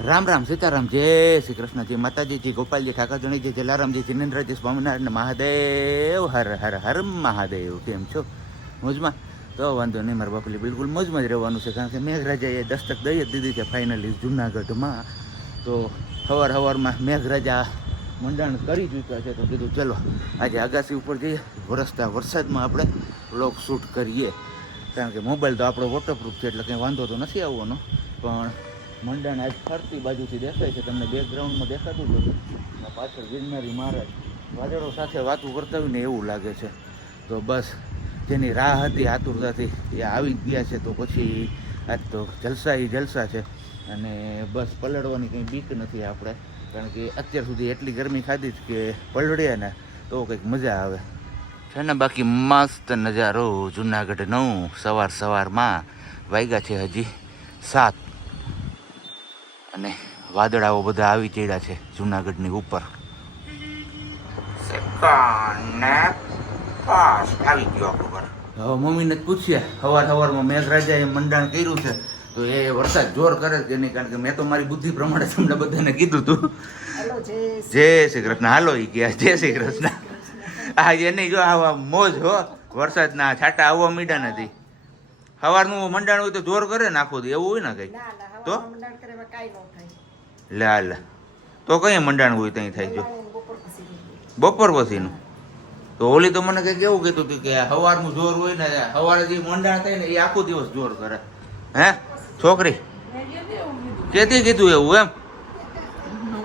રામ રામ સીતારામ જય શ્રી કૃષ્ણ જય માતાજી ગોપાલજી ઠાકરજણીજી જલારામજી જિનેન્દ્રજી સ્વામિનારાયણ મહાદેવ હર હર હર મહાદેવ. કેમ છો? મોજમાં? તો વાંધો નહીં, મારા બાપલી બિલકુલ મોજમાં જ રહેવાનું છે, કારણ કે મેઘરાજાએ દસ્તક દઈ જ દીધી છે ફાઇનલી જુનાગઢમાં. તો સવારમાં મેઘરાજા મંડાણ કરી ચૂક્યા છે, તો કીધું ચલો આજે આગાસી ઉપર જઈએ, વરસતા વરસાદમાં આપણે વ્લોગ શૂટ કરીએ, કારણ કે મોબાઈલ તો આપણો વોટરપ્રૂફ છે એટલે કંઈ વાંધો તો નથી આવવાનો. પણ મંડાણ આજ ફરતી બાજુથી દેખાય છે, તમને બેકગ્રાઉન્ડમાં દેખાતું જ હતું. પાછળ ગિરનારી મહારાજ વાદળો સાથે વાતું કરતા હોય ને એવું લાગે છે. તો બસ જેની રાહ હતી આતુરતાથી એ આવી ગયા છે, તો પછી આજ તો જલસા છે. અને બસ પલળવાની કંઈ બીક નથી આપણે, કારણ કે અત્યાર સુધી એટલી ગરમી ખાધી જ કે પલળીએ ને તો કંઈક મજા આવે છે ને. બાકી મસ્ત નજારો જુનાગઢનો સવારમાં વાગ્યા છે હજી 7 અને વાદળાઓ બધા આવી ચડ્યા છે જુનાગઢની ઉપર. આવી ગયો આપણું ઘર. હવે મમ્મીને જ પૂછીએ, સવારમાં મેઘરાજાએ મંડાણ કર્યું છે તો એ વરસાદ જોર કરે કે નહીં, કારણ કે મેં તો મારી બુદ્ધિ પ્રમાણે તમને બધાને કીધું હતું. જય શ્રી કૃષ્ણ. હાલો ઈ ગયા જય શ્રી કૃષ્ણ. હા એ નહીં, જો આવા મોજ હો, વરસાદના છાંટા આવવા મીડા નથી. સવારનું મંડાણ હોય તો જોર કરે ને આખું એવું હોય ને કઈ તો લે તો કઈ મંડાણ હોય ત્યાં થાય જો બપોર પછીનું. તો ઓલી તો મને કઈક એવું કીધું હતું કે સવારનું જોર હોય ને, સવારે જે મંડાણ થાય ને એ આખો દિવસ જોર કરે. હે છોકરી કેથી કીધું એવું એમ?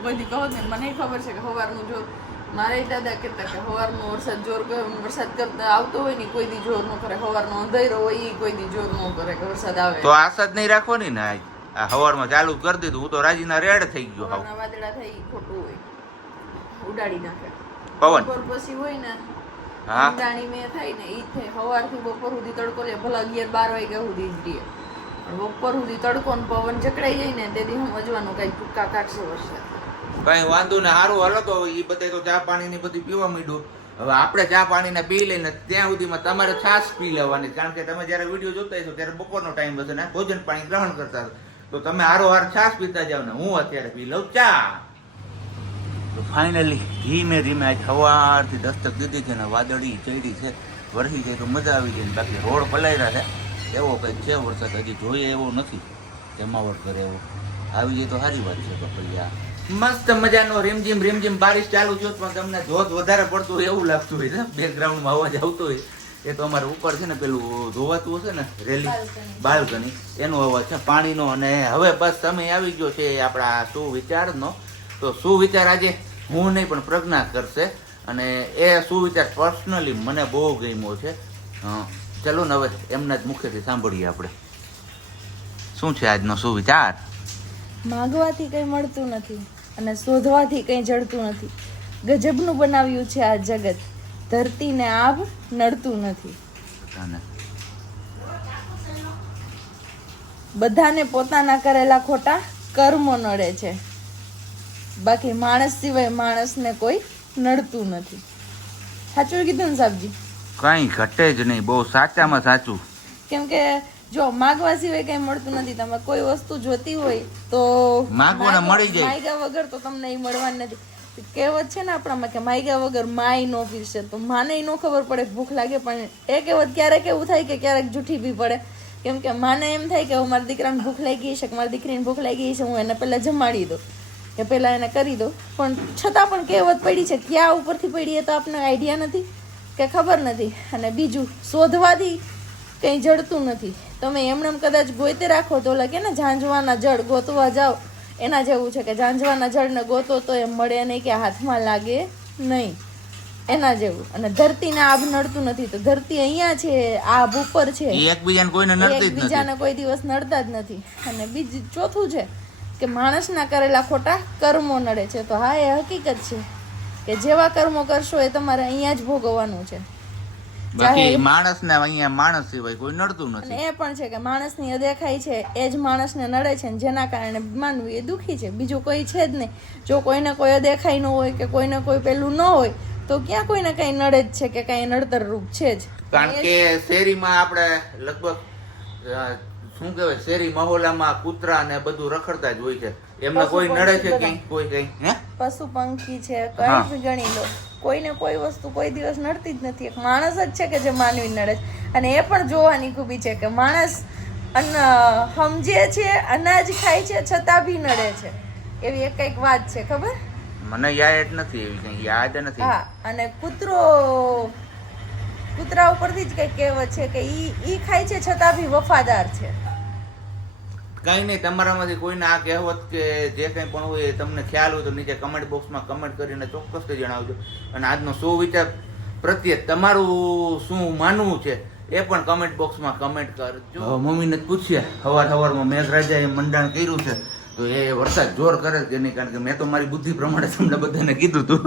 મને ખબર છે કે સવારનું જોર મારે દાદા કહેતા કે સવારનો વરસાદ કરતા આવતો હોય ને કોઈ દી જોર ન કરે, સવારનો અંધારો હોય એ કોઈ દી જોર ન કરે કે વરસાદ આવે. તો આશા જ નહીં રાખવાની ને. આજ આ સવારમાં ચાલુ કરી દીધું, હું તો રાજીના રેડ થઈ ગયો. વાદળા થઈ ખોટું હોય, ઉડાડી નાખે પવન. બપોર પછી હોય ને હા દાણી મેં થાય ને ઈ થાય. સવારથી બપોર સુધી તડકો લે, ભલા 11-12 વાગ્યા સુધી જ રહે, પણ બપોર સુધી તડકો ને પવન જકડાઈ જાય ને તેથી સમજવાનું કઈ ટૂંકા કાઢશે વરસાદ. કઈ વાંધો ને, સારું હાલો. તો એ બધા તો ચા પાણી ની બધી પીવા માંડ્યું. હવે આપણે ચા પાણી ને પી લઈને ત્યાં સુધીમાં તમારે છાશ પી લેવાની, કારણ કે તમે જયારે વિડીયો જોતા હશો ત્યારે બપોરનો ટાઈમ હશે ને ભોજન પાણી ગ્રહણ કરતા હશો, તો તમે હારોહાર છાશ પીતા જાવ ને હું અત્યારે પી લઉં ચા. તો ફાઇનલી ધીમે ધીમે આજ સવારથી દસ્તક દીધી છે ને વાદળી ચડી છે, વરસી જાય તો મજા આવી જાય. બાકી રોડ પલાયરા છે એવો કંઈક છે વરસાદ, હજી જોઈએ એવો નથી. જમાવટ કરે એવો આવી જાય તો સારી વાત છે. તો પછી આ મસ્ત મજાનો રીમઝીમ બારિશ ચાલુ થયો, પણ તમને ધોધ વધારે પડતું હોય એવું લાગતું હોય છે. બેકગ્રાઉન્ડમાં અવાજ આવતો હોય એ તો અમારે ઉપર છે ને પેલું ધોવાતું હશે ને રેલી બાલ્કની, એનો અવાજ છે પાણીનો. અને હવે બસ સમય આવી ગયો છે આપણા સુવિચારનો. તો સુવિચાર આજે હું નહીં પણ પ્રજ્ઞા કરશે, અને એ સુવિચાર પર્સનલી મને બહુ ગમ્યો છે. ચલો ને હવે એમના જ મુખ્યથી સાંભળીએ આપણે શું છે આજનો સુવિચાર. માગવાથી કંઈ મળતું નથી અને શોધવાથી કંઈ જડતું નથી. ગજબનું બનાવ્યું છે આ જગત, ધરતીને આભ નડતું નથી. બધાને પોતાના કરેલા ખોટા કર્મો નડે છે, બાકી માણસ સિવાય માણસને કોઈ નડતું નથી. સાચું કીધું ને સાહેબજી? કઈ ઘટે જ નહીં, બહુ સાચામાં સાચું. કેમ કે જો માગવા સિવાય કઈ મળતું નથી. તમે કોઈ વસ્તુ જોતી હોય તો માગવાને મળી જાય, માગ્યા વગર તો તમને એ મળવાની નથી. કહેવત છે ને આપણામાં કે માગ્યા વગર માય નો પીરશે. તો માને નો ખબર પડે ભૂખ લાગે, પણ એ કહેવત ક્યારેક એવું થાય કે ક્યારેક જૂઠી બી પડે. કેમ કે માને એમ થાય કે મારા દીકરાને ભૂખ લાગી છે, મારી દીકરીને ભૂખ લાગી છે, હું એને પહેલા જમાડી દઉં કે પહેલા એને કરી દઉં. પણ છતાં પણ કહેવત પડી છે, ક્યાં ઉપરથી પડી એ તો આપણને આઈડિયા નથી કે ખબર નથી. અને બીજું, શોધવાથી કંઈ જડતું નથી. તમે એમને કદાચ ગોતે રાખો તો લાગે ને ઝાંઝવાના જળ ગોતવા જાઓ એના જેવું છે, કે ઝાંઝવાના જળને ગોતો તો એમ મળે નહીં કે હાથમાં લાગે નહીં, એના જેવું. અને ધરતીને આભ નડતું નથી, તો ધરતી અહીંયા છે, આભ ઉપર છે, એકબીજાને કોઈ દિવસ નડતા જ નથી. અને બીજું ચોથું છે કે માણસના કરેલા ખોટા કર્મો નડે છે. તો હા, એ હકીકત છે કે જેવા કર્મો કરશો એ તમારે અહીંયા જ ભોગવવાનું છે. બાકી માણસને અહીંયા માણસ સિવાય કોઈ નડતું નથી. એ પણ છે કે માણસની અદેખાઈ છે એ જ માણસને નડે છે, જેના કારણે માનવું એ દુઃખી છે, બીજું કોઈ છે જ નહીં. જો કોઈને કોઈ અદેખાઈ ન હોય કે કોઈને કોઈ પેલું ન હોય તો ક્યાં કોઈને કઈ નડે જ છે કે કઈ નડતર રૂપ છે જ. કારણ કે શેરીમાં આપણે લગભગ શું કહેવાય શેરી મહોલામાં કૂતરા ને બધું રખડતા જ હોય છે, એમને કોઈ નડે છે કઈ કોઈ કઈ હે પશુ પંખી છે કઈ બી ગણી લો, કોઈને કોઈ વસ્તુ કોઈ દિવસ નડતી જ નથી. એક માણસ જ છે કે જે માનવી નડે છે, અને એ પણ જોવાની ખૂબી છે કે માણસ સમજે છે, અનાજ ખાય છે છતાં બી નડે છે. એવી એક કઈક વાત છે, ખબર? મને યાદ નથી, એવી કઈ યાદ નથી. હા, અને કૂતરા ઉપરથી જ કઈક કહેવત છે કે ઈ ખાય છે છતાં બી વફાદાર છે. કઈ નહીં, તમારામાંથી કોઈને આ કહેવત કે જે કંઈ પણ હોય એ તમને ખ્યાલ હોય તો નીચે કમેન્ટ બોક્સમાં કમેન્ટ કરીને ચોક્કસથી જણાવજો. અને આજનો સુવિચાર પ્રત્યે તમારું શું માનવું છે એ પણ કમેન્ટ બોક્સમાં કમેન્ટ કરજો. મમ્મીને પૂછ્યા સવારમાં મેઘરાજાએ મંડાણ કર્યું છે તો એ વરસાદ જોર કરે કે નહીં, કારણ કે મેં તો મારી બુદ્ધિ પ્રમાણે તમને બધાને કીધું હતું.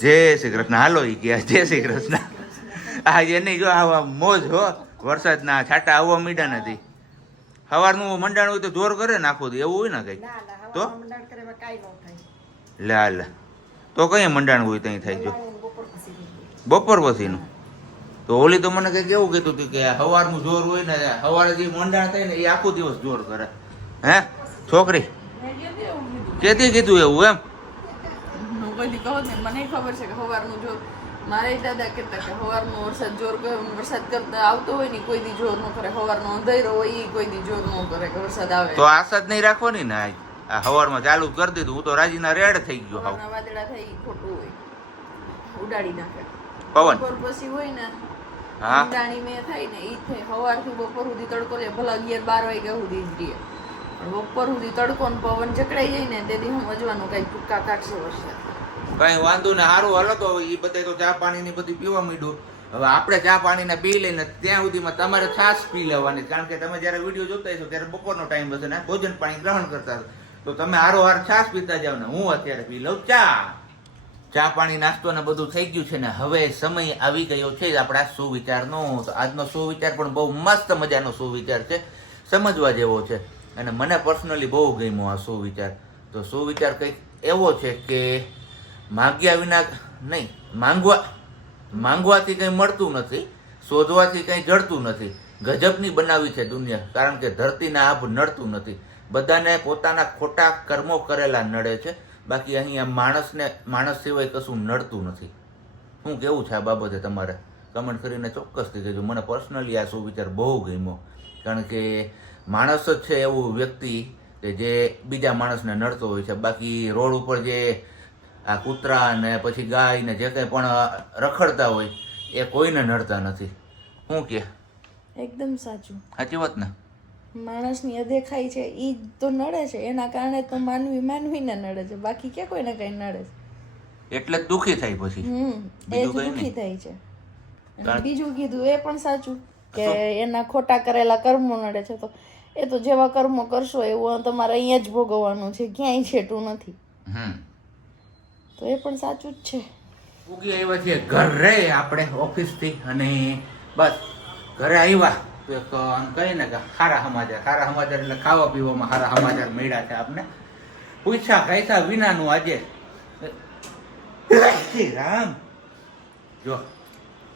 જય શ્રી કૃષ્ણ. હાલો ઈ ગયા જય શ્રી કૃષ્ણ. આ એની જો આવા મોજ હો, વરસાદના છાંટા આવવા મીડા નથી. સવારનું મંડાણ હોય તો જોર કરે ને આખો દી, એવું હોય ને કઈ તો લે તો કઈ મંડાણ હોય ત્યાં થાય જો બપોર પછીનું. તો ઓલી તો મને કઈક એવું કીધું હતું કે સવારનું જોર હોય ને, સવારે જે મંડાણ થાય ને એ આખો દિવસ જોર કરે. હે છોકરી કેતી કીધું એવું એમ? મને ખબર છે કે સવારનું જોર, મારે દાદા કહેતા કે સવારનો વરસાદ કરતા આવતો હોય ને કોઈ દી જોર ન કરે, સવારનો અંધારો હોય એ કોઈ દી જોર ન કરે કે વરસાદ આવે. તો આશા જ નહીં રાખવાની ને. આ સવારમાં ચાલુ કરી દીધું, હું તો રાજીના રેડ થઈ ગયો. વાદળા થઈ ખોટું હોય, ઉડાડી નાખે પવન. બપોર પછી હોય ને હા, ઉડાણી મેં થાય ને ઈ થાય. સવારથી બપોર સુધી તડકો રહે, ભલા 11-12 વાગ્યા સુધી જ રહે, પણ બપોર સુધી તડકો ને પવન જકડાઈ જાય ને તેથી સમજવાનું કઈ ટૂંકા કાઢશે વરસાદ. કઈ વાંધો ને, સારું હાલો તો એ બધા તો ચા પાણી ની બધી પીવા માંડ્યું. હવે આપણે ચા પાણી ને પી લઈને ત્યાં સુધીમાં તમારે છાશ પી લેવાની, કારણ કે તમે જયારે વિડીયો જોતા હશો ત્યારે બપોરનો ટાઈમ હશે ને ભોજન પાણી ગ્રહણ કરતા હશો, તો તમે હારો છાશ પીતા જાવ ને હું અત્યારે પી લઉં ચા પાણી નાસ્તો ને બધું થઈ ગયું છે ને હવે સમય આવી ગયો છે આપણા સુવિચારનો. તો આજનો સુવિચાર પણ બહુ મસ્ત મજાનો સુવિચાર છે, સમજવા જેવો છે, અને મને પર્સનલી બહુ ગમ્યો આ સુવિચાર. તો સુવિચાર કંઈક એવો છે કે માગ્યા વિના નહીં, માંગવાથી કંઈ મળતું નથી, શોધવાથી કંઈ જડતું નથી. ગજબની બનાવી છે દુનિયા, કારણ કે ધરતીના આભ નડતું નથી. બધાને પોતાના ખોટા કર્મો કરેલા નડે છે, બાકી અહીંયા માણસ સિવાય કશું નડતું નથી. શું કેવું છે આ બાબતે તમારે? કમેન્ટ કરીને ચોક્કસથી કહેજો. મને પર્સનલી આ સુવિચાર બહુ ગમ્યો, કારણ કે માણસ જ છે એવું વ્યક્તિ કે જે બીજા માણસને નડતો હોય છે, બાકી રોડ ઉપર જે આ કૂતરા ને પછી ગાય ને જે કંઈ પણ રખડતા હોય એ કોઈને નડતા નથી. શું કે? એકદમ સાચું, સાચી વાત ને? માણસની અદેખાઈ છે ઈ તો નડે છે, એના કારણે તો માનવીને નડે છે, બાકી કે કોઈને કઈ નડે છે એટલે જ દુખી થાય પછી. એ જ દુખી થાય છે. બીજું કીધું એ પણ સાચું કે એના ખોટા કરેલા કર્મો નડે છે, તો એ તો જેવા કર્મો કરશો એવું તમારે અહીંયા જ ભોગવવાનું છે, ક્યાંય છેટું નથી. તો એ પણ સાચું જ છે. ઉગી આવ્યા છીએ ઘરે આપણે ઓફિસથી, અને બસ ઘરે આવ્યા તો એક કહે ને કે સારા સમાચાર એટલે ખાવા પીવામાં સારા સમાચાર મળ્યા છે આપને. પૂછ્યા કૈસા વિનાનું આજે રામ જો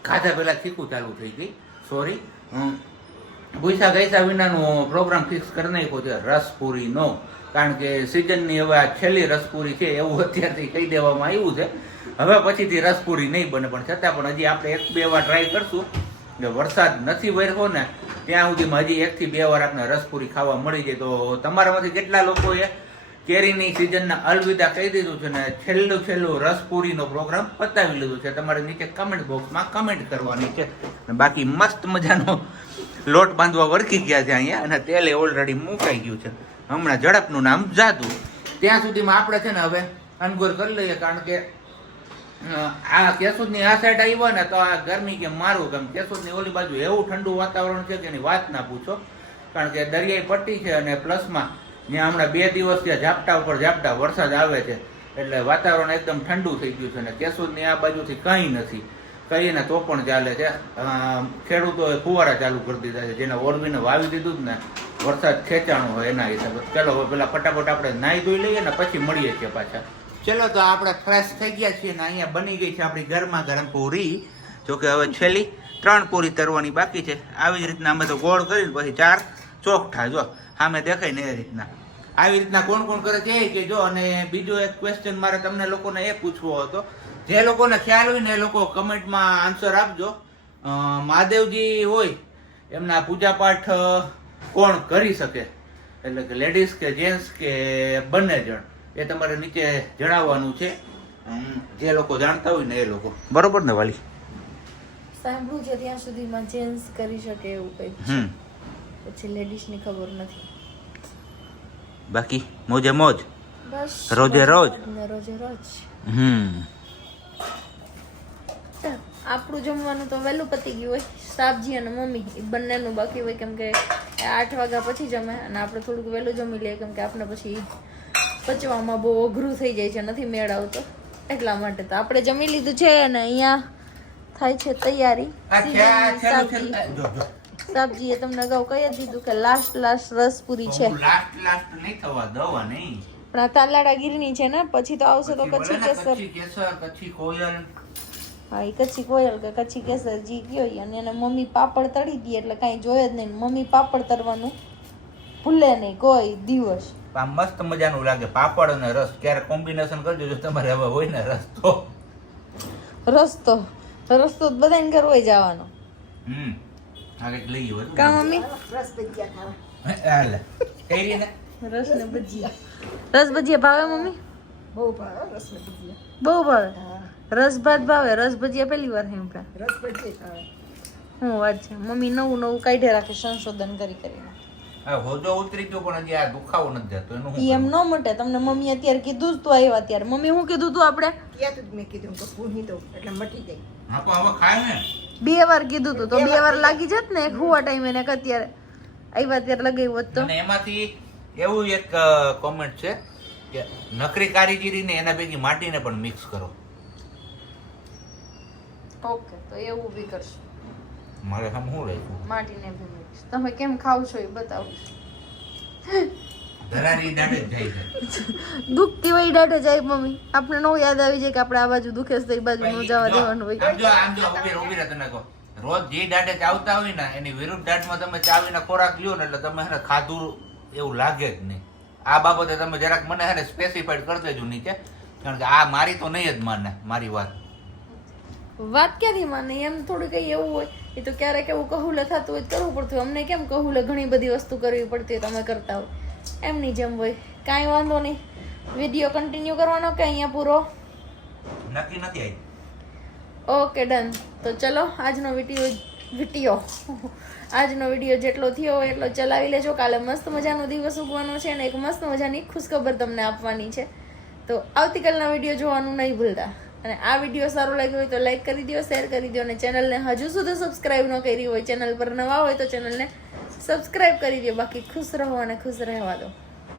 ખાધા પેલા ચીકું ચાલુ થઈ ગઈ, સોરી. પૂછ્યા કૈસા વિનાનું પ્રોગ્રામ ફિક્સ કરી નાખ્યો છે રસપુરીનો, કારણ કે સિઝનની હવે આ છેલ્લી રસપુરી છે એવું અત્યારથી કહી દેવામાં આવ્યું છે. હવે પછીથી રસપુરી નહીં બને, પણ છતાં પણ હજી આપણે 1-2 વાર ટ્રાય કરશું. જો વરસાદ નથી વર્યો ને ત્યાં સુધીમાં હજી 1 થી 2 વાર આપણે રસપુરી ખાવા મળી જાય. તો તમારામાંથી કેટલા લોકોએ કેરીની સિઝનના અલવિદા કહી દીધું છે ને છેલ્લું રસપુરીનો પ્રોગ્રામ પતાવી લીધું છે? તમારે નીચે કમેન્ટ બોક્સમાં કમેન્ટ કરવાની છે. બાકી મસ્ત મજાનો લોટ બાંધવા વળગી ગયા છે અહીંયા, અને તેલે ઓલરેડી મુકાઈ ગયું છે. હમણાં ઝડપનું નામ જાદુ. ત્યાં સુધીમાં આપણે છે ને હવે અનગોર કરી લઈએ, કારણ કે આ કેશોદની આ સાઈડ આવ્યા ને તો આ ગરમી કે મારું કેમ, કેશોદની ઓલી બાજુ એવું ઠંડુ વાતાવરણ છે કે એની વાત ના પૂછો, કારણ કે દરિયાઈ પટ્ટી છે, અને પ્લસમાં ત્યાં હમણાં 2 દિવસ ત્યાં ઝાપટા ઉપર ઝાપટા વરસાદ આવે છે, એટલે વાતાવરણ એકદમ ઠંડુ થઈ ગયું છે. અને કેશોદની આ બાજુથી કંઈ નથી, કહીને તો પણ ચાલે છે. ખેડૂતોએ ફુવારા ચાલુ કરી દીધા છે, જેને ઓરવીને વાવી દીધું જ ને વરસાદ ખેંચાણો હોય એના હિસાબે. ચલો હવે પેલા ફટાફટ આપણે નાહી ધોઈ લઈએ ને પછી મળીએ છીએ પાછા. ચલો તો આપણે ફ્રેશ થઈ ગયા છીએ ને અહીંયા બની ગઈ છે આપણી ગરમા ગરમ પૂરી. જોકે હવે છેલ્લી 3 પૂરી તરવાની બાકી છે. આવી જ રીતના અમે તો ગોળ કરીને પછી 4 ચોખ્ઠા જો સામે દેખાય ને એ રીતના. આવી રીતના કોણ કોણ કરે છે એ કહેજો. અને બીજો એક ક્વેશ્ચન મારે તમને લોકોને એ પૂછવો હતો, જે લોકોને ખ્યાલ હોય ને એ લોકો કમેન્ટમાં આન્સર આપજો. મહાદેવજી હોય એમના પૂજા પાઠ કોણ કરી શકે, એટલે કે લેડીઝ કે જેન્ટ્સ કે બંને જણ, એ તમારે નીચે જણાવવાનું છે. જે લોકો જાણતા હોય ને એ લોકો. બરોબર ને વાલી? સાંભળ્યું છે ત્યાં સુધીમાં જેન્ટ્સ કરી શકે એવું કંઈક, પછી લેડીઝની ખબર નથી. બાકી મોજે મોજ, બસ રોજે રોજ ને રોજે રોજ. આપણું જમવાનું તો વહેલું પતી ગયું હોય, સાબજી અને મમ્મી એ બંનેનું બાકી હોય, કેમ કે 8 વાગ્યા પછી જમે અને આપણે થોડુંક વહેલું જમી લઈએ, કેમ કે આપણે પછી પચવામાં બહુ અઘરું થઈ જાય છે, નથી મેળ આવતો, એટલા માટે તો આપણે જમી લીધું છે. અને અહીંયા થાય છે તૈયારી. સાબજી એ તમને અગાઉ કહી દીધું કે લાસ્ટ રસપુરી છે, પણ આ તાલાડાગીરની છે ને, પછી તો આવશે તો કચ્છી કેસર. કચ્છી કોયલ. હા, એ કચ્છી કોયલ કે કચ્છી કેસર જી કયો. અને એને મમ્મી પાપડ તળી દે એટલે કાંઈ જોઈએ જ નહીં. મમ્મી પાપડ તળવાનું ભૂલે નહીં કોઈ દિવસ. મસ્ત મજાનું લાગે પાપડ અને રસ. ક્યારે કોમ્બિનેશન કરજો જો તમારે હવે હોય ને રસ્તો બધાને ઘર હોય જવાનો. આગળ લઈ ગયો કા મમ્મી? રસ ને ભજીયા ભાવે મમ્મી? બહુ ભાવે રસ ને ભજીયા. બહુ ભાવે. રસ ભાત ભાવે, રસ ભજીયા પહેલી વાર સાંભળ્યા. રસ ભજીયા ભાવે. હું વાત છે, મમ્મી નવું કાઢી રાખે સંશોધન કરીને. હોજો ઉતરી ગયો પણ હજી આ દુખાવો નથી જતો એનું. ઈ એમ ન મટે. તમને મમ્મી અત્યારે કીધું જ તું આવ્યા ત્યારે. મમ્મી શું કીધું તું આપણે? ત્યાં જ મેં કીધું કે પૂરી દો એટલે મટી જાય. હા પણ હવે ખાય ને. 2 વાર કીધું તું તો 2 વાર લાગી જત ને, એક હુવા ટાઈમે ને એક અત્યારે આવ્યા ત્યારે લગાવ્યું હોત તો. અને એમાંથી એવું એક કોમેન્ટ છે કે નકરી કારીગીરીને એના ભેગી માટીને પણ મિક્સ કરો. ઓકે, તો એવું બી કરશું. મારે હમ શું રાખ્યું? માટીને બી મિક્સ. તમે કેમ ખાવ છો એ બતાવો. ધરારી દાડે જ જાય છે. દુખતી હોય દાડે જાય મમ્મી. આપણે નો યાદ આવી જાય કે આપણે આ બાજુ દુખે છે તો એ બાજુ નો જવા દેવાનું હોય. આમ જો ઉભી રહે તને કહો. રોજ જે દાડે ચાવતા હોય ને એની વિરુદ્ધ દાડમાં તમે ચાવીને ખોરાક લ્યો ને એટલે તમે એને ખાધું એવું લાગે જ નહીં. આ બાબતે તમે જરાક મને એને સ્પેસિફાઈડ કરી દેજો નીચે, કારણ કે આ મારી તો નહીં જ માને મારી વાત. વાત ક્યાંથી માને? એમ થોડું કઈ એવું હોય એ તો ક્યારેક એવું કહુલે થતું હોય કરવું પડતું. અમને કેમ કહુલે ઘણી બધી વસ્તુ કરવી પડતી હોય, તમે કરતા હોય એમની જેમ હોય. કાંઈ વાંધો નહીં. વિડીયો કન્ટિન્યુ કરવાનો કે અહીંયા પૂરો? નક્કી નથી આવી. Okay done. તો ચલો આજનો વિડીયો જેટલો થયો હોય એટલો ચલાવી લેજો. કાલે મસ્ત મજાનો દિવસ ઉગવાનો છે અને એક મસ્ત મજાની ખુશખબર તમને આપવાની છે, તો આવતીકાલના વિડીયો જોવાનું નહીં ભૂલતા. અને આ વિડીયો સારો લાગ્યો હોય તો લાઈક કરી દો, શેર કરી દો, અને ચેનલને હજુ સુધી સબસ્ક્રાઈબ ન કરી હોય, ચેનલ પર નવા હોય તો ચેનલને સબસ્ક્રાઈબ કરી દો. બાકી ખુશ રહો અને ખુશ રહેવા દો.